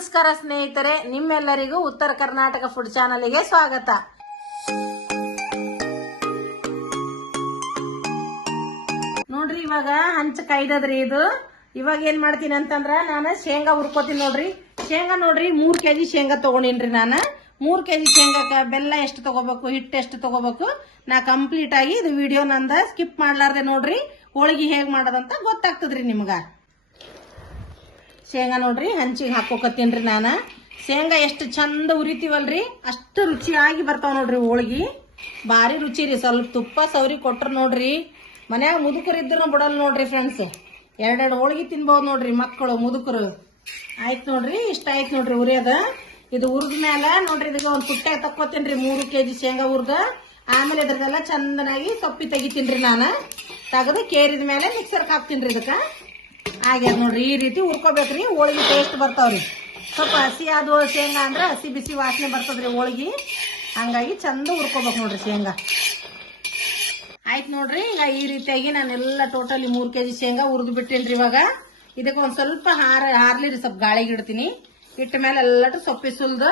ನಮಸ್ಕಾರ ಸ್ನೇಹಿತರೆ, ನಿಮ್ಮೆಲ್ಲರಿಗೂ ಉತ್ತರ ಕರ್ನಾಟಕ ಫುಡ್ ಚಾನಲ್ಗೆ ಸ್ವಾಗತ. ನೋಡ್ರಿ, ಇವಾಗ ಹಂಚ ಕೈದದ್ರಿ ಇದು. ಇವಾಗ ಏನ್ ಮಾಡ್ತೀನಿ ಅಂತಂದ್ರ ನಾನು ಶೇಂಗಾ ಹುರ್ಕೋತೀನಿ ನೋಡ್ರಿ. ಶೇಂಗಾ ನೋಡ್ರಿ, ಮೂರ್ ಕೆಜಿ ಶೇಂಗಾ ತಗೊಂಡಿನ್ರಿ ನಾನು. ಮೂರ್ ಕೆಜಿ ಶೇಂಗಾಕ ಬೆಲ್ಲ ಎಷ್ಟು ತಗೋಬೇಕು, ಹಿಟ್ಟು ಎಷ್ಟು ತಗೋಬೇಕು, ನಾ ಕಂಪ್ಲೀಟ್ ಆಗಿ ಇದು ವಿಡಿಯೋ ನಂದ ಸ್ಕಿಪ್ ಮಾಡ್ಲಾರ್ದೆ ನೋಡ್ರಿ. ಹೋಳಿಗೆ ಹೇಗ್ ಮಾಡೋದಂತ ಗೊತ್ತಾಗ್ತದ್ರಿ ನಿಮ್ಗ. ಶೇಂಗಾ ನೋಡ್ರಿ ಹಂಚಿಗೆ ಹಾಕೋಕತ್ತೀನ್ರಿ ನಾನ. ಶೇಂಗಾ ಎಷ್ಟು ಚಂದ ಉರಿತೀವಲ್ರಿ, ಅಷ್ಟು ರುಚಿಯಾಗಿ ಬರ್ತಾವ ನೋಡ್ರಿ ಹೋಳ್ಗಿ. ಭಾರಿ ರುಚಿ ರೀ, ಸ್ವಲ್ಪ ತುಪ್ಪ ಸೌರಿ ಕೊಟ್ರು ನೋಡ್ರಿ. ಮನ್ಯಾಗ ಮುದುಕರು ಇದ್ರು ಬಿಡಲ್ ನೋಡ್ರಿ ಫ್ರೆಂಡ್ಸ್ ಎರಡೆರಡು ಹೋಳ್ಗಿ ತಿನ್ಬೋದು ನೋಡ್ರಿ ಮಕ್ಕಳು, ಮುದುಕರು. ಆಯ್ತು ನೋಡ್ರಿ, ಇಷ್ಟ ಆಯ್ತು ನೋಡ್ರಿ ಉರಿಯದ. ಇದು ಉರಿದ ಮೇಲೆ ನೋಡ್ರಿ, ಇದಕ್ಕೆ ಒಂದು ಪುಟ್ಟ ತಕ್ಕೋತೀನ್ರಿ ಮೂರು ಕೆಜಿ ಶೇಂಗಾ ಹುರ್ದ ಆಮೇಲೆ ಇದ್ರದೆಲ್ಲ ಚಂದನಾಗಿ ಸೊಪ್ಪಿ ತೆಗಿತೀನ್ರಿ ನಾನು. ತೆಗೆದು ಕೇರಿದ ಮೇಲೆ ಮಿಕ್ಸರ್ಗೆ ಹಾಕ್ತೀನ್ರಿ ಇದಕ್ಕೆ. ಆಗ್ಯದ ನೋಡ್ರಿ, ಈ ರೀತಿ ಹುರ್ಕೋಬೇಕ್ರಿ, ಹೋಳಿಗೆ ಟೇಸ್ಟ್ ಬರ್ತಾವ್ರಿ. ಸ್ವಲ್ಪ ಹಸಿ ಆದ ಶೇಂಗಾ ಅಂದ್ರೆ ಹಸಿ ಬಿಸಿ ವಾಸನೆ ಬರ್ತದ್ರಿ ಹೋಳಿಗೆ. ಹಂಗಾಗಿ ಚಂದ ಹುರ್ಕೋಬೇಕು ನೋಡ್ರಿ ಶೇಂಗಾ. ಆಯ್ತು ನೋಡ್ರಿ, ಈಗ ಈ ರೀತಿಯಾಗಿ ನಾನೆಲ್ಲ ಟೋಟಲಿ ಮೂರು ಕೆ ಜಿ ಶೇಂಗಾ ಹುರಿದು ಬಿಟ್ಟೇನ್ರಿ ಇವಾಗ. ಇದಕ್ಕೆ ಒಂದ್ ಸ್ವಲ್ಪ ಹಾರ, ಹಾರ್ಲಿರಿ ಸ್ವಲ್ಪ ಗಾಳಿಗೆ ಇಡ್ತೀನಿ. ಇಟ್ಟ ಮೇಲೆ ಎಲ್ಲಟು ಸೊಪ್ಪಿ ಸುಲ್ದು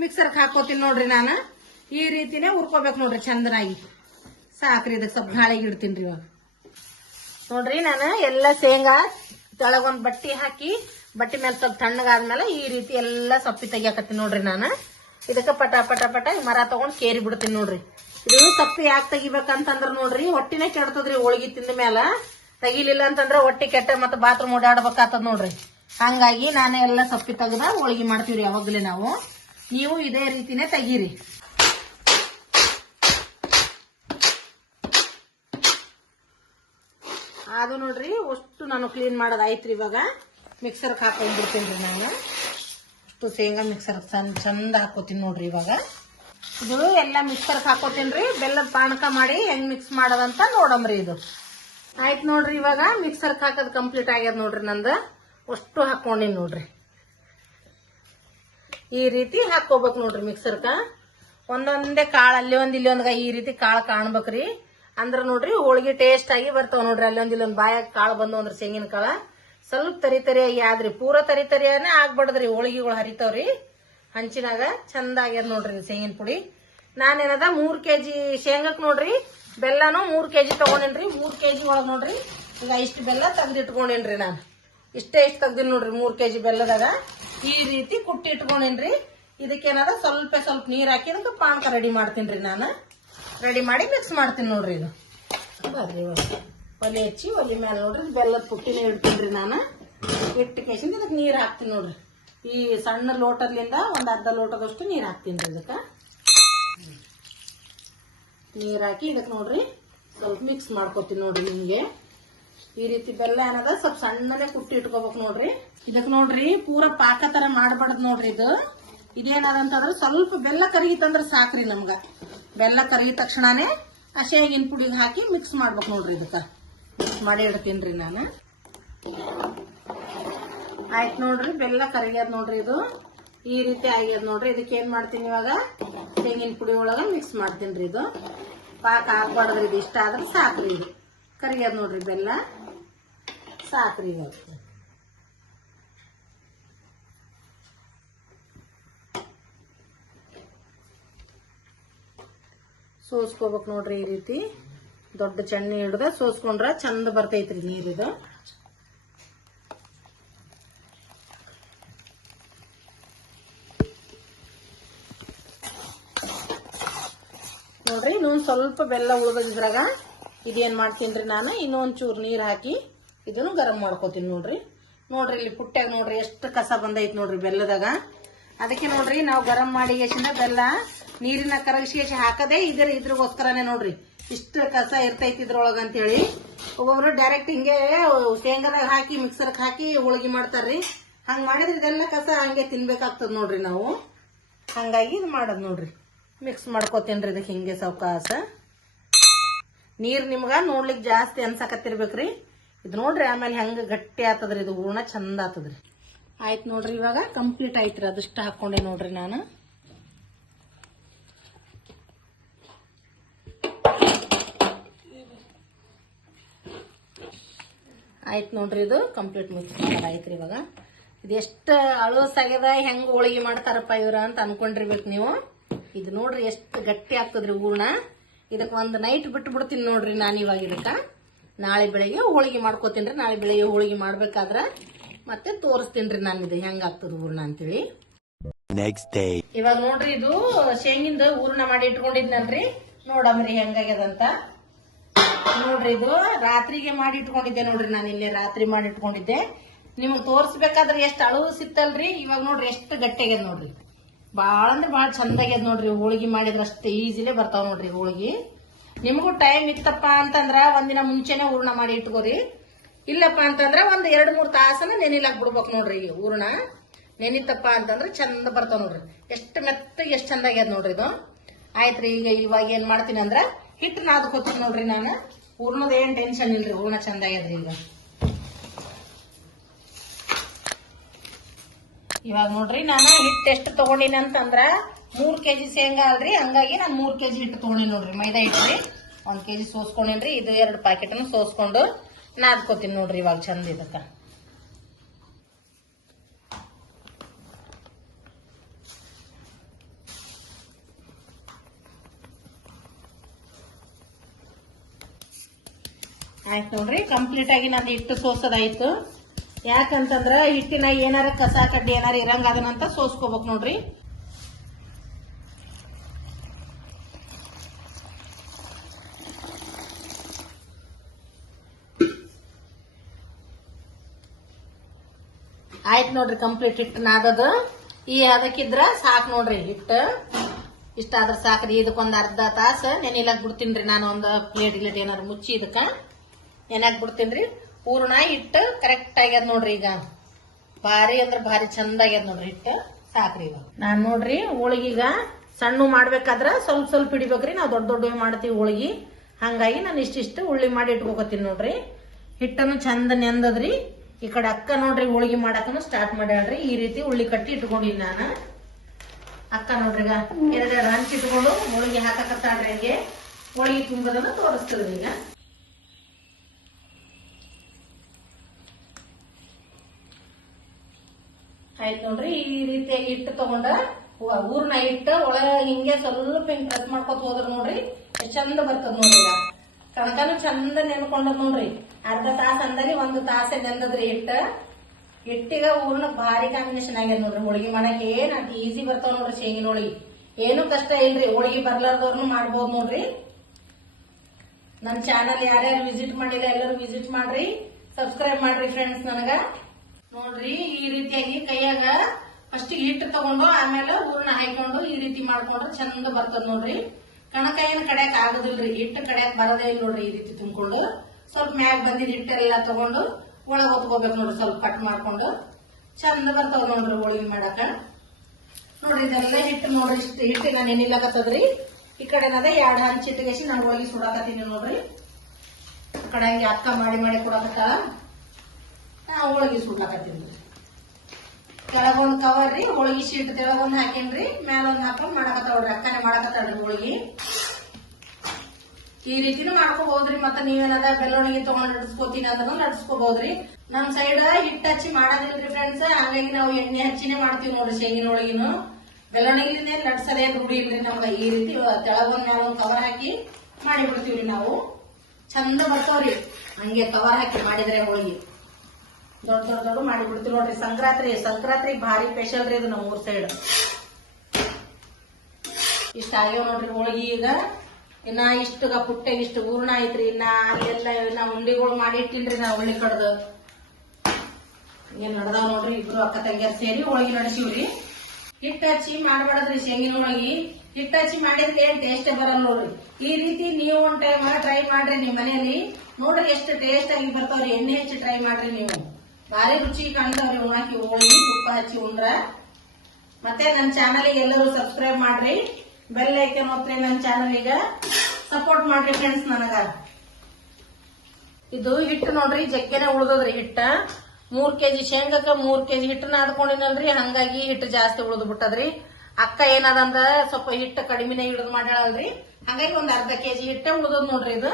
ಮಿಕ್ಸರ್ಗೆ ಹಾಕೋತೀನಿ ನೋಡ್ರಿ ನಾನು. ಈ ರೀತಿನೇ ಹುರ್ಕೋಬೇಕು ನೋಡ್ರಿ ಚಂದನಾಗಿ. ಸಾಕ್ರಿ ಇದಕ್ಕೆ ಸ್ವಲ್ಪ ಗಾಳಿಗೆ ಇಡ್ತೀನಿ ರೀ ಇವಾಗ. ನೋಡ್ರಿ ನಾನು ಎಲ್ಲ ಶೇಂಗಾ, ತೆಳಗೊಂದ್ ಬಟ್ಟಿ ಹಾಕಿ, ಬಟ್ಟಿ ಮೇಲೆ ಸ್ವಲ್ಪ ತಣ್ಣಗಾದ್ಮೇಲೆ ಈ ರೀತಿ ಎಲ್ಲ ಸೊಪ್ಪಿ ತೆಗಿಯಾಕತ್ತೀನಿ ನೋಡ್ರಿ ನಾನು. ಇದಕ್ಕೆ ಪಟ ಪಟ ಪಟ ಮರ ತಗೊಂಡ್ ಕೇರಿ ಬಿಡ್ತೀನಿ ನೋಡ್ರಿ. ಇದು ಸೊಪ್ಪು ಯಾಕೆ ತೆಗಿಬೇಕಂತಂದ್ರ ನೋಡ್ರಿ, ಹೊಟ್ಟಿನೇ ಕೆಡ್ತದ್ರಿ ಹೋಳ್ಗಿ ತಿಂದ ಮೇಲೆ ತೆಗಿಲಿಲ್ಲ ಅಂತಂದ್ರೆ ಹೊಟ್ಟೆ ಕೆಟ್ಟ ಮತ್ತೆ ಬಾತ್ರೂಮ್ ಓಡಾಡ್ಬೇಕಾಗ್ತದ ನೋಡ್ರಿ. ಹಂಗಾಗಿ ನಾನು ಎಲ್ಲ ಸೊಪ್ಪಿ ತೆಗ್ದ ಹೋಳ್ಗಿ ಮಾಡ್ತೀವ್ರಿ ಯಾವಾಗಲೇ ನಾವು. ನೀವು ಇದೇ ರೀತಿನೇ ತೆಗೀರಿ. ಅದು ನೋಡ್ರಿ, ಅಷ್ಟು ನಾನು ಕ್ಲೀನ್ ಮಾಡೋದು ಆಯ್ತ್ರಿ ಇವಾಗ. ಮಿಕ್ಸರ್ಗೆ ಹಾಕೊಂಡ್ಬಿಡ್ತೀನಿ ರೀ ನಾನು. ಅಷ್ಟು ಶೇಂಗಾ ಮಿಕ್ಸರ್ ಚಂದ ಚಂದ ಹಾಕೋತೀನಿ ನೋಡ್ರಿ ಇವಾಗ. ಇದು ಎಲ್ಲ ಮಿಕ್ಸರ್ಗೆ ಹಾಕೋತೀನಿ ರೀ. ಬೆಲ್ಲದ ಪಾನಕ ಮಾಡಿ ಹೆಂಗ್ ಮಿಕ್ಸ್ ಮಾಡೋದಂತ ನೋಡಮ್ರಿ ಇದು. ಆಯ್ತು ನೋಡ್ರಿ ಇವಾಗ ಮಿಕ್ಸರ್ಗೆ ಹಾಕೋದು ಕಂಪ್ಲೀಟ್ ಆಗ್ಯದ ನೋಡ್ರಿ ನಂದು. ಅಷ್ಟು ಹಾಕೊಂಡಿನಿ ನೋಡ್ರಿ. ಈ ರೀತಿ ಹಾಕೋಬೇಕು ನೋಡ್ರಿ ಮಿಕ್ಸರ್ಗೆ ಒಂದೊಂದೇ ಕಾಳು, ಅಲ್ಲಿ ಒಂದು, ಇಲ್ಲಿ ಒಂದ್ಗ ಈ ರೀತಿ ಕಾಳು ಕಾಣ್ಬೇಕ್ರಿ ಅಂದ್ರ ನೋಡ್ರಿ ಹೋಳಿಗೆ ಟೇಸ್ಟ್ ಆಗಿ ಬರ್ತಾವ ನೋಡ್ರಿ. ಅಲ್ಲಿ ಒಂದ್ ಇಲ್ಲೊಂದ್ ಬಾಯಾಗ ಕಾಳು ಬಂದು ಅಂದ್ರೆ ಶೇಂಗಿನ ಕಾಳ. ಸ್ವಲ್ಪ ತರಿ ತರಿಯಾಗಿ ಆದ್ರಿ. ಪೂರ ತರಿ ತರಿಯಾನೇ ಆಗ್ಬಾರ್ದ್ರಿ ಹೋಳಿಗೆಗಳು ಹರಿತಾವ್ರಿ. ಹಂಚಿನಾಗ ಚಂದ ಆಗ್ಯದ ನೋಡ್ರಿ ಶೇಂಗಿನ ಪುಡಿ. ನಾನೇನದ, ಮೂರ್ ಕೆಜಿ ಶೇಂಗಕ್ ನೋಡ್ರಿ. ಬೆಲ್ಲನು ಮೂರ್ ಕೆಜಿ ತಗೊಂಡೇನ್ರಿ. ಮೂರ್ ಕೆಜಿ ಒಳಗ್ ನೋಡ್ರಿ. ಈಗ ಇಷ್ಟು ಬೆಲ್ಲ ತೆಗ್ದಿಟ್ಕೊಂಡೇನ್ರಿ ನಾನು. ಇಷ್ಟೇ ಇಷ್ಟು ತೆಗ್ದಿನಿ ನೋಡ್ರಿ ಮೂರ್ ಕೆಜಿ ಬೆಲ್ಲದಾಗ. ಈ ರೀತಿ ಕುಟ್ಟಿ ಇಟ್ಕೊಂಡೇನ್ರಿ. ಇದಕ್ಕೇನದ, ಸ್ವಲ್ಪ ಸ್ವಲ್ಪ ನೀರ್ ಹಾಕಿ ಅದಕ್ಕೆ ಪಾನಕ ರೆಡಿ ಮಾಡ್ತೀನಿ ನಾನು. ರೆಡಿ ಮಾಡಿ ಮಿಕ್ಸ್ ಮಾಡ್ತೀನಿ ನೋಡ್ರಿ ಇದು. ಬರ್ರಿ. ಒಲೆ ಹಚ್ಚಿ, ಒಲೆ ಮೇಲೆ ನೋಡ್ರಿ ಬೆಲ್ಲದ ಪುಟ್ಟಿನ ಇಡ್ತೀನಿ ನಾನು. ಇಟ್ಟು ಕೇಸಿಂದ ಇದಕ್ಕೆ ನೀರು ಹಾಕ್ತೀನಿ ನೋಡ್ರಿ. ಈ ಸಣ್ಣ ಲೋಟದಿಂದ ಒಂದು ಅರ್ಧ ಲೋಟದಷ್ಟು ನೀರು ಹಾಕ್ತೀನಿ ಇದಕ್ಕೆ. ನೀರು ಹಾಕಿ ಇದಕ್ಕೆ ನೋಡ್ರಿ, ಸ್ವಲ್ಪ ಮಿಕ್ಸ್ ಮಾಡ್ಕೊತೀನಿ ನೋಡ್ರಿ ನಿಮಗೆ. ಈ ರೀತಿ ಬೆಲ್ಲ ಏನದ, ಸ್ವಲ್ಪ ಸಣ್ಣನೆ ಕುಟ್ಟಿ ಇಟ್ಕೋಬೇಕು ನೋಡ್ರಿ. ಇದಕ್ಕೆ ನೋಡ್ರಿ, ಪೂರ ಪಾಕ ತರ ಮಾಡಬಾರ್ದು ನೋಡ್ರಿ ಇದು. ಇದೇನದಂತಂದ್ರೆ ಸ್ವಲ್ಪ ಬೆಲ್ಲ ಕರಗಿತ್ತಂದ್ರೆ ಸಾಕ್ರಿ ನಮ್ಗ. ಬೆಲ್ಲ ಕರಿದ ತಕ್ಷಣನೇ ಆ ಶೇಂಗಿನ ಪುಡಿಗೆ ಹಾಕಿ ಮಿಕ್ಸ್ ಮಾಡ್ಬೇಕು ನೋಡ್ರಿ ಇದಕ್ಕೆ. ಮಿಕ್ಸ್ ಮಾಡಿ ಇಡ್ತೀನಿ ನಾನು. ಆಯ್ತು ನೋಡ್ರಿ, ಬೆಲ್ಲ ಕರಿಗ್ಯದ ನೋಡ್ರಿ ಇದು. ಈ ರೀತಿ ಆಗ್ಯದ ನೋಡ್ರಿ, ಇದಕ್ಕೆ ಏನ್ ಮಾಡ್ತೀನಿ ಇವಾಗ? ತೆಂಗಿನ ಪುಡಿ ಒಳಗ ಮಿಕ್ಸ್ ಮಾಡ್ತೀನಿ ಇದು. ಪಾಕ ಹಾಕ್ಬಾರ್ದ್ರಿ, ಇದು ಇಷ್ಟ ಆದ್ರೆ ಸಾಕ್ರಿ ಇದು. ಕರಿಗ್ಯದ ನೋಡ್ರಿ ಬೆಲ್ಲ. ಸಾಕ್ರಿ ಇವಾಗ ಸೋಸ್ಕೋಬೇಕು ನೋಡ್ರಿ ಈ ರೀತಿ. ದೊಡ್ಡ ಚಣ್ಣಿ ಹಿಡ್ದ ಸೋಸ್ಕೊಂಡ್ರ ಚಂದ ಬರ್ತೈತ್ರಿ ನೀರಿದು ನೋಡ್ರಿ ಇನ್ನೊಂದು ಸ್ವಲ್ಪ ಬೆಲ್ಲ ಉಳ್ದಿದ್ರಾಗ ಇದೇನ್ ಮಾಡ್ತೀನಿ ನಾನು, ಇನ್ನೊಂದ್ ಚೂರು ನೀರ್ ಹಾಕಿ ಇದನ್ನು ಗರಂ ಮಾಡ್ಕೋತೀನಿ ನೋಡ್ರಿ. ನೋಡ್ರಿ ಇಲ್ಲಿ ಪುಟ್ಟ್ಯಾಗ ನೋಡ್ರಿ ಎಷ್ಟು ಕಸ ಬಂದೈತಿ ನೋಡ್ರಿ ಬೆಲ್ಲದಾಗ. ಅದಕ್ಕೆ ನೋಡ್ರಿ ನಾವು ಗರಂ ಮಾಡಿ ಎಷ್ಟಿಂದ ಬೆಲ್ಲ ನೀರಿನ ಕರಗಿಸಿ ಹಾಕದೆ ಇದ್ರ ಇದ್ರಗೋಸ್ಕರನೇ ನೋಡ್ರಿ. ಇಷ್ಟು ಕಸ ಇರ್ತೈತಿ ಇದ್ರೊಳಗ ಅಂತೇಳಿ. ಒಬ್ಬೊಬ್ರು ಡೈರೆಕ್ಟ್ ಹಿಂಗೆ ಶೇಂಗಾದಾಗ ಹಾಕಿ ಮಿಕ್ಸರ್ಗೆ ಹಾಕಿ ಹೋಳಿಗೆ ಮಾಡ್ತಾರ್ರಿ. ಹಂಗ ಮಾಡಿದ್ರೆ ಇದೆಲ್ಲ ಕಸ ಹಂಗೆ ತಿನ್ಬೇಕಾಗ್ತದ ನೋಡ್ರಿ ನಾವು. ಹಂಗಾಗಿ ಇದು ಮಾಡೋದು ನೋಡ್ರಿ. ಮಿಕ್ಸ್ ಮಾಡ್ಕೋತೇನ್ರಿ ಇದಕ್ಕೆ ಹಿಂಗೆ ಸಾವಕಾಸ. ನೀರ್ ನಿಮ್ಗ ನೋಡ್ಲಿಕ್ಕೆ ಜಾಸ್ತಿ ಅನ್ಸಕತ್ತಿರ್ಬೇಕ್ರಿ. ಇದು ನೋಡ್ರಿ ಆಮೇಲೆ ಹೆಂಗ ಗಟ್ಟಿ ಆತದ್ರಿ ಇದು ಹೂರ್ಣ ಚಂದ ಆತದ್ರಿ ಆಯ್ತು ನೋಡ್ರಿ ಇವಾಗ ಕಂಪ್ಲೀಟ್ ಆಯ್ತ್ರಿ. ಅದಷ್ಟು ಹಾಕೊಂಡೆ ನೋಡ್ರಿ ನಾನು. ಆಯ್ತು ನೋಡ್ರಿ ಇದು ಕಂಪ್ಲೀಟ್ ಮಿಕ್ಸ್ ಆಯ್ತು ರೀ ಇವಾಗ. ಇದೆಷ್ಟು ಅಳಸಾಗ್ಯದ ಹೆಂಗೆ ಹೋಳಿಗೆ ಮಾಡ್ತಾರಪ್ಪ ಇವ್ರ ಅಂತ ಅನ್ಕೊಂಡಿರ್ಬೇಕು ನೀವು. ಇದು ನೋಡ್ರಿ ಎಷ್ಟು ಗಟ್ಟಿ ಆಗ್ತದ್ರಿ ಹೂರ್ಣ. ಇದಕ್ಕೆ ಒಂದು ನೈಟ್ ಬಿಟ್ಟು ಬಿಡ್ತೀನಿ ನೋಡ್ರಿ ನಾನು ಇವಾಗ ಇದಕ್ಕೆ. ನಾಳೆ ಬೆಳಗ್ಗೆ ಹೋಳಿಗೆ ಮಾಡ್ಕೋತೀನಿ ನಾಳೆ ಬೆಳಗ್ಗೆ ಹೋಳಿಗೆ ಮಾಡ್ಬೇಕಾದ್ರೆ ಮತ್ತೆ ತೋರಿಸ್ತೀನಿ ರೀ ನಾನು ಇದು ಹೆಂಗಾಗ್ತದ ಹೂರ್ಣ ಅಂತೇಳಿ. ಇವಾಗ ನೋಡ್ರಿ ಇದು ಶೇಂಗಿಂದ ಹೂರ್ಣ ಮಾಡಿ ಇಟ್ಕೊಂಡಿದ್ನಲ್ರಿ. ನೋಡಮ್ರಿ ಹೆಂಗಾಗ್ಯದಂತ ನೋಡ್ರಿ ಇದು ರಾತ್ರಿಗೆ ಮಾಡಿ ಇಟ್ಕೊಂಡಿದ್ದೆ ನೋಡ್ರಿ ನಾನು ಇಲ್ಲೇ ರಾತ್ರಿ ಮಾಡಿ ಇಟ್ಕೊಂಡಿದ್ದೆ ನಿಮ್ಗೆ ತೋರಿಸ್ಬೇಕಾದ್ರೆ ಎಷ್ಟು ಅಳು ಸಿಕ್ತಲ್ರಿ ಇವಾಗ ನೋಡ್ರಿ ಎಷ್ಟು ಗಟ್ಟಿ ಆಗ್ಯದ ನೋಡ್ರಿ. ಭಾಳ ಅಂದ್ರೆ ಭಾಳ ಚಂದ ಆಗ್ಯದ ನೋಡ್ರಿ ಹೋಳಿಗೆ ಮಾಡಿದ್ರೆ ಅಷ್ಟು ಈಸಿಲೇ ಬರ್ತಾವ ನೋಡ್ರಿ ಹೋಳಿಗೆ. ನಿಮಗೂ ಟೈಮ್ ಇತ್ತಪ್ಪ ಅಂತಂದ್ರ ಒಂದಿನ ಮುಂಚೆನೆ ಹೂರ್ಣ ಮಾಡಿ ಇಟ್ಕೋರಿ. ಇಲ್ಲಪ್ಪ ಅಂತಂದ್ರ ಒಂದ್ ಎರಡ್ ಮೂರ್ ತಾಸನ ನೆನಿಲಾಕ್ ಬಿಡ್ಬೇಕು ನೋಡ್ರಿ ಹೂರ್ಣ. ನೆನಿತಪ್ಪ ಅಂತಂದ್ರ ಚಂದ ಬರ್ತಾವ ನೋಡ್ರಿ. ಎಷ್ಟು ಮೆತ್ತಗೆ ಎಷ್ಟು ಚಂದ ಆಗ್ಯದ ನೋಡ್ರಿ ಇದು. ಆಯ್ತ್ರಿ ಈಗ ಇವಾಗ ಏನ್ ಮಾಡ್ತೀನಿ ಅಂದ್ರ ಹಿಟ್ಟು ನಾದ್ಕೋತೀನಿ ನೋಡ್ರಿ ನಾನು. ಹೂರ್ಣದ ಏನ್ ಟೆನ್ಷನ್ ಇಲ್ರಿ, ಹೂರ್ಣ ಚಂದ ಆಗ್ಯದ್ರಿ ಈಗ. ಇವಾಗ ನೋಡ್ರಿ, ನಾನು ಹಿಟ್ಟು ಎಷ್ಟು ತಗೊಂಡಿನಿ ಅಂತಂದ್ರ ಮೂರ್ ಕೆಜಿ ಶೇಂಗಾ ಅಲ್ರಿ, ಹಂಗಾಗಿ ನಾನು ಮೂರ್ ಕೆಜಿ ಹಿಟ್ಟು ತಗೊಂಡಿನಿ ನೋಡ್ರಿ, ಮೈದಾ ಹಿಟ್ಟು ಒಂದ್ ಕೆಜಿ ಸೋಸ್ಕೊಂಡಿನ್ರಿ, ಇದು ಎರಡು ಪ್ಯಾಕೆಟ್ ಸೋಸ್ಕೊಂಡು ನಾದ್ಕೋತೀನಿ ನೋಡ್ರಿ ಇವಾಗ ಚಂದ ಇದಕ್ಕ. ಆಯ್ತು ನೋಡ್ರಿ ಕಂಪ್ಲೀಟ್ ಆಗಿ ನಂದು ಹಿಟ್ಟು ಸೋಸೋದಾಯ್ತು. ಯಾಕಂತಂದ್ರ ಹಿಟ್ಟಿನ ಏನಾರ ಕಸ ಕಡ್ಡಿ ಏನಾರ ಇರಂಗ ಅದನ್ನಂತ ಸೋಸ್ಕೋಬೇಕು ನೋಡ್ರಿ. ಆಯ್ತು ನೋಡ್ರಿ ಕಂಪ್ಲೀಟ್ ಹಿಟ್ಟು ನಾದದು ಈ ಅದಕ್ಕಿದ್ರ ಸಾಕು ನೋಡ್ರಿ ಹಿಟ್ಟು. ಇಷ್ಟ ಆದ್ರ ಸಾಕ್ರಿ ಇದಕ್ಕೊಂದು ಅರ್ಧ ತಾಸ ನೆನಿಲಾಕ್ ರೀ ನಾನು ಒಂದು ಪ್ಲೇಟ್ ಗಿಲೇಟ್ ಏನಾರು ಮುಚ್ಚಿ ಇದಕ್ಕ. ನೆನಾಕ್ ಬಿಡ್ತೀನ್ರಿ ಪೂರ್ಣ ಹಿಟ್ಟು ಕರೆಕ್ಟ್ ಆಗ್ಯದ ನೋಡ್ರಿ ಈಗ. ಭಾರಿ ಅಂದ್ರೆ ಭಾರಿ ಚಂದ ಆಗ್ಯದ ನೋಡ್ರಿ ಹಿಟ್ಟು. ಸಾಕ್ರಿ ಇವಾಗ ನಾನ್ ನೋಡ್ರಿ ಹೋಳಿಗೀಗ ಸಣ್ಣ ಮಾಡ್ಬೇಕಾದ್ರ ಸ್ವಲ್ಪ ಸ್ವಲ್ಪ ಹಿಡಿಬೇಕ್ರಿ. ನಾವ್ ದೊಡ್ಡ ದೊಡ್ಡ ಮಾಡ್ತೀವಿ ಹೋಳಿಗೆ. ಹಂಗಾಗಿ ನಾನು ಇಷ್ಟಿಷ್ಟು ಉಳ್ಳಿ ಮಾಡಿ ಇಟ್ಕೋತೀನಿ ನೋಡ್ರಿ. ಹಿಟ್ಟನ್ನು ಚಂದ ನೆಂದದ್ರಿ. ಈ ಕಡೆ ಅಕ್ಕ ನೋಡ್ರಿ ಹೋಳಿಗೆ ಮಾಡಕ್ಕನು ಸ್ಟಾರ್ಟ್ ಮಾಡ್ಯಾಳ್ರಿ. ಈ ರೀತಿ ಉಳ್ಳಿ ಕಟ್ಟಿ ಇಟ್ಕೊಂಡಿನಿ ನಾನು. ಅಕ್ಕ ನೋಡ್ರಿಗ ಎರಡೆರಡು ಹಂಚ್ ಇಟ್ಕೊಂಡು ಹೋಳಿಗೆ ಹಾಕಕತ್ತಾಳ್ರಿ ಹಂಗೆ. ಹೋಳಿಗೆ ತುಂಬದನ್ನ ತೋರಿಸ್ತದ್ರಿ ಈಗ. ಆಯ್ತು ನೋಡ್ರಿ, ಈ ರೀತಿಯಾಗಿ ಹಿಟ್ಟು ತಗೊಂಡ ಊರ್ನ ಹಿಟ್ಟು ಒಳಗ ಹಿಂಗೆ ಸ್ವಲ್ಪ ಹಿಂಗ್ ಪ್ರೆಸ್ ಮಾಡ್ಕೊತ ಹೋದ್ರ ನೋಡ್ರಿ, ಚಂದ ಬರ್ತದ ನೋಡ್ರಿ ಈಗ. ಕಣಕನು ಚಂದ ನೆನ್ಕೊಂಡದ್ ನೋಡ್ರಿ. ಅರ್ಧ ತಾಸ ಅಂದರಿ ಒಂದು ತಾಸೆ ನೆಂದದ್ರಿ ಹಿಟ್ಟ ಹಿಟ್ಟಿಗ ಊರ್ನ ಭಾರಿ ಕಾಂಬಿನೇಷನ್ ಆಗ್ಯದ ನೋಡ್ರಿ. ಹೋಳಿಗೆ ಮಾಡಕ್ ಏನ್ ಅಂತ ಈಸಿ ಬರ್ತಾವ ನೋಡ್ರಿ ಶೇಂಗಿನ ಹೋಳಿಗೆ ಏನು ಕಷ್ಟ ಇಲ್ರಿ, ಹೋಳಿಗೆ ಬರ್ಲಾರ್ದವ್ರನು ಮಾಡ್ಬೋದು ನೋಡ್ರಿ. ನನ್ನ ಚಾನಲ್ ಯಾರ್ಯಾರು ವಿಸಿಟ್ ಮಾಡಿಲ್ಲ ಎಲ್ಲರೂ ವಿಸಿಟ್ ಮಾಡ್ರಿ. ಸಬ್ಸ್ಕ್ರೈಬ್ ಮಾಡ್ರಿ ಫ್ರೆಂಡ್ಸ್ ನನಗ. ನೋಡ್ರಿ, ಈ ರೀತಿಯಾಗಿ ಕೈಯಾಗ ಫಸ್ಟ್ ಹಿಟ್ಟು ತಗೊಂಡು, ಆಮೇಲೆ ಹೂರ್ಣ ಹಾಕೊಂಡು ಈ ರೀತಿ ಮಾಡ್ಕೊಂಡ್ರೆ ಚಂದ ಬರ್ತದ ನೋಡ್ರಿ. ಕಣಕ ಏನ್ ಕಡ್ಯಾಕ್ ಆಗುದಿಲ್ರಿ, ಹಿಟ್ಟು ಕಡ್ಯಾಕ್ ಬರದೇ ಇಲ್ಲ ನೋಡ್ರಿ ಈ ರೀತಿ ತುಂಬಿಕೊಂಡು. ಸ್ವಲ್ಪ ಮ್ಯಾಗ್ ಬಂದಿದ್ ಹಿಟ್ಟೆಲ್ಲ ತಗೊಂಡು ಒಳಗ್ ಹೊತ್ಕೋಬೇಕು ನೋಡ್ರಿ, ಸ್ವಲ್ಪ ಕಟ್ ಮಾಡ್ಕೊಂಡು. ಚಂದ ಬರ್ತಾವ ನೋಡ್ರಿ ಹೋಳಿಗೆ ಮಾಡಾಕ. ನೋಡ್ರಿ, ಇದೆಲ್ಲ ಹಿಟ್ಟು ನೋಡ್ರಿ, ಇಷ್ಟು ಹಿಟ್ಟು ನಾನು ಏನಿಲ್ಲಕತ್ತದ್ರಿ ಈ ಕಡೆ ಅದೇ ಎರಡು ಹಂಚ್ ನಾನು ಹೋಳಿಗೆ ಸುಡಾಕತ್ತೀನಿ ನೋಡ್ರಿ. ಕಡೆ ಹಂಗೆ ಅಕ್ಕ ಮಾಡಿ ಮಾಡಿ ಕೊಡಕತ್ತ. ಹೋಳಿಗೆ ಸುಟ್ಟಾಕತ್ತೀನಿ ಕೆಳಗೊಂದು ಕವರ್ ರೀ, ಹೋಳಿಗೆ ಶೀಟ್ ತೆಳಗೊಂದು ಹಾಕೇನ್ರಿ ಹಾಕೊಂಡು ಮಾಡಕತ್ತಾವ ಮಾಡಕತ್ತಾವ್ರಿ ಅಕ್ಕನೆ ಮಾಡಕತ್ತಾಳ್ರಿ ಹೋಳಿಗೆ. ಈ ರೀತಿನೂ ಮಾಡ್ಕೋಬಹುದ್ರಿ ಮತ್ತೆ ನೀವೇನದ ಬೆಳವಣಿಗೆ ತಗೊಂಡ್ ನಡ್ಸ್ಕೋತೀನಿ ಅಂದ್ರೆ ನಡ್ಸ್ಕೋಬಹುದ್ರಿ ನಮ್ ಸೈಡ್ ಹಿಟ್ಟು ಹಚ್ಚಿ ಮಾಡೋದಿಲ್ರಿ ಫ್ರೆಂಡ್ಸ್ ಹಂಗಾಗಿ ನಾವು ಎಣ್ಣೆ ಹಚ್ಚಿನೇ ಮಾಡ್ತೀವಿ ನೋಡ್ರಿ ಶೇಂಗಿನ ಹೋಳಿಗೆನು. ಬೆಳವಣಿಗೆ ನಡ್ಸಲೇ ರೂಢಿ ಇಲ್ರಿ ನಮ್ಗೆ, ಈ ರೀತಿ ತೆಳಗೊಂದ್ ಒಂದ್ ಕವರ್ ಹಾಕಿ ಮಾಡಿ ಬಿಡ್ತೀವ್ರಿ ನಾವು. ಚಂದ ಬರ್ತಾವ್ರಿ, ಹಂಗೆ ಕವರ್ ಹಾಕಿ ಮಾಡಿದ್ರೆ ಹೋಳಿಗೆ. ದೊಡ್ಡ ದೊಡ್ಡ ದೊಡ್ಡ ಮಾಡಿ ಬಿಡ್ತೀವಿ ನೋಡ್ರಿ. ಸಂಕ್ರಾಂತಿ ಸಂಕ್ರಾಂತಿ ಭಾರಿ ಸ್ಪೆಷಲ್ ರೀ ಇದು ನಮ್ಮೂರ್ ಸೈಡ್ ಇಷ್ಟ ಆಗ್ಯಾವ ನೋಡ್ರಿ ಹೋಳಿಗೆ ಈಗ. ಇನ್ನ ಇಷ್ಟಗ ಪುಟ್ಟೆ ಇಷ್ಟು ಹೂರ್ಣ ಐತ್ರಿ. ಇನ್ನ ಅಲ್ಲೆಲ್ಲ ನಾ ಉಂಡಿಗಳು ಮಾಡಿ ಇಟ್ಟಿನ್ರಿ ನಾ ಉಳ್ಳಿ ಕಡ್ದು. ಏನ್ ನಡ್ದಾವ್ ನೋಡ್ರಿ ಇಬ್ರು ಅಕ್ಕ ತಂಗಿಯರ್ ಸೇರಿ ಹೋಳಿಗೆ ನಡೆಸಿವ್ರಿ. ಹಿಟ್ಟು ಹಚ್ಚಿ ಮಾಡ್ಬಾರ್ದ್ರಿ ಶೇಂಗಿನ ಹೋಳಿಗೆ. ಹಿಟ್ಟ ಹಚ್ಚಿ ಮಾಡಿದ್ರೆ ಏನ್ ಟೇಸ್ಟ್ ಬರಲ್ಲ ನೋಡ್ರಿ. ಈ ರೀತಿ ನೀವು ಒಂದ್ ಟೈಮ್ ಟ್ರೈ ಮಾಡ್ರಿ ನಿಮ್ ಮನೆಯಲ್ಲಿ ನೋಡ್ರಿ ಎಷ್ಟು ಟೇಸ್ಟ್ ಆಗಿ ಬರ್ತಾವ್ರಿ. ಎಣ್ಣೆ ಹೆಚ್ಚು ಟ್ರೈ ಮಾಡ್ರಿ ನೀವು. ಭಾರಿ ರುಚಿ ಕಾಣ್ತಾವ್ರಿ ಉಣಾಕಿ ಹೋಳಿ ತುಪ್ಪ ಹಚ್ಚಿ ಉಂಡ್ರ. ಮತ್ತೆ ನನ್ನ ಚಾನಲ್ ಎಲ್ಲರೂ ಸಬ್ಸ್ಕ್ರೈಬ್ ಮಾಡ್ರಿ. ಬೆಲ್ ಐಕನ್ ಒತ್ರಿ ನನ್ನ ಚಾನಲ್ ಈಗ. ಸಪೋರ್ಟ್ ಮಾಡ್ರಿ ಫ್ರೆಂಡ್ಸ್ ನನಗ. ಇದು ಹಿಟ್ಟು ನೋಡ್ರಿ, ಜಗ್ಗೆನೆ ಉಳ್ದದ್ರಿ ಹಿಟ್ಟ. ಮೂರ್ ಕೆಜಿ ಶೇಂಗಕ್ಕ ಮೂರ್ ಕೆಜಿ ಹಿಟ್ಟನ್ನ ನಾದ್ಕೊಂಡಿನಲ್ರಿ ಹಂಗಾಗಿ ಹಿಟ್ಟು ಜಾಸ್ತಿ ಉಳ್ದು ಬಿಟ್ಟದ್ರಿ. ಅಕ್ಕ ಏನದಂದ್ರ ಸ್ವಲ್ಪ ಹಿಟ್ಟು ಕಡಿಮೆನೆ ಹಿಡಿದು ಮಾಡ್ಯಾಳಲ್ರಿ. ಹಂಗಾಗಿ ಒಂದ್ ಅರ್ಧ ಕೆಜಿ ಹಿಟ್ಟ ಉಳ್ದದ್ ನೋಡ್ರಿ ಇದು.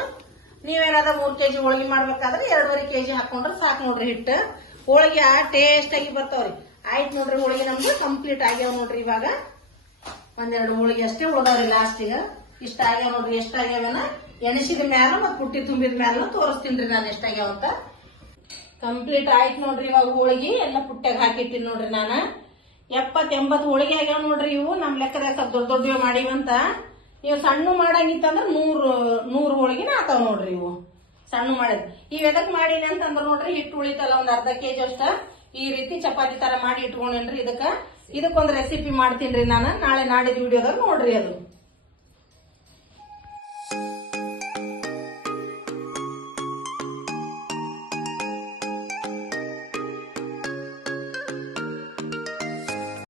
ನೀವೇನಾದ ಮೂರ್ ಕೆಜಿ ಹೋಳಿಗೆ ಮಾಡ್ಬೇಕಾದ್ರೆ ಎರಡೂವರೆ ಕೆಜಿ ಹಾಕೊಂಡ್ರೆ ಸಾಕು ನೋಡ್ರಿ ಹಿಟ್ಟು. ಹೋಳಿಗೆ ಟೇಸ್ಟ್ ಆಗಿ ಬರ್ತಾವ್ರಿ. ಆಯ್ತು ನೋಡ್ರಿ ಹೋಳಿಗೆ ನಮ್ದು ಕಂಪ್ಲೀಟ್ ಆಗ್ಯಾವ ನೋಡ್ರಿ ಇವಾಗ. ಒಂದೆರಡು ಹೋಳಿಗೆ ಅಷ್ಟೇ ಉಳ್ದಾವ್ರಿ ಲಾಸ್ಟಿಗೆ ಇಷ್ಟ ಆಗ್ಯಾವ ನೋಡ್ರಿ, ಎಷ್ಟ ಆಗ್ಯಾವನ? ಎಣಸಿದ ಮ್ಯಾಲ ಮತ್ ಪುಟ್ಟಿ ತುಂಬಿದ ಮ್ಯಾಲ ತೋರಿಸ್ತೀನಿ ನಾನು ಎಷ್ಟಾಗ್ಯಾವ ಅಂತ. ಕಂಪ್ಲೀಟ್ ಆಯ್ತು ನೋಡ್ರಿ ಇವಾಗ ಹೋಳಿಗೆ, ಎಲ್ಲ ಪುಟ್ಟಾಗ ಹಾಕಿಟ್ಟಿನಿ ನೋಡ್ರಿ ನಾನು. ಎಪ್ಪತ್ ಹೋಳಿಗೆ ಆಗ್ಯಾವ ನೋಡ್ರಿ ಇವು. ನಮ್ ಲೆಕ್ಕದಾಗ ಸ್ವಲ್ಪ ದೊಡ್ಡ ದೊಡ್ಡ ಮಾಡಿವಂತ. ನೀವು ಸಣ್ಣ ಮಾಡಂಗಿತ್ತಂದ್ರ ನೂರು ನೂರು ಹೋಳಿಗೆನ ಆತಾವ ನೋಡ್ರಿ ಇವು. ಸಣ್ಣ ಮಾಡಿದ್. ಇವ್ ಎದಕ್ ಮಾಡೀನಿ ಅಂತಂದ್ರ ನೋಡ್ರಿ ಹಿಟ್ಟು ಉಳಿತಲ್ಲ ಒಂದ್ ಅರ್ಧ ಕೆಜಿ ಅಷ್ಟ. ಈ ರೀತಿ ಚಪಾತಿ ತರ ಮಾಡಿ ಇಟ್ಕೊಂಡೇನ್ರಿ ಇದಕ್ಕ. ಇದಕ್ಕೊಂದ್ ರೆಸಿಪಿ ಮಾಡ್ತೀನ್ರಿ ನಾನು. ನಾಳೆ ನಾಡಿದ ವಿಡಿಯೋದಾಗ ನೋಡ್ರಿ ಅದು.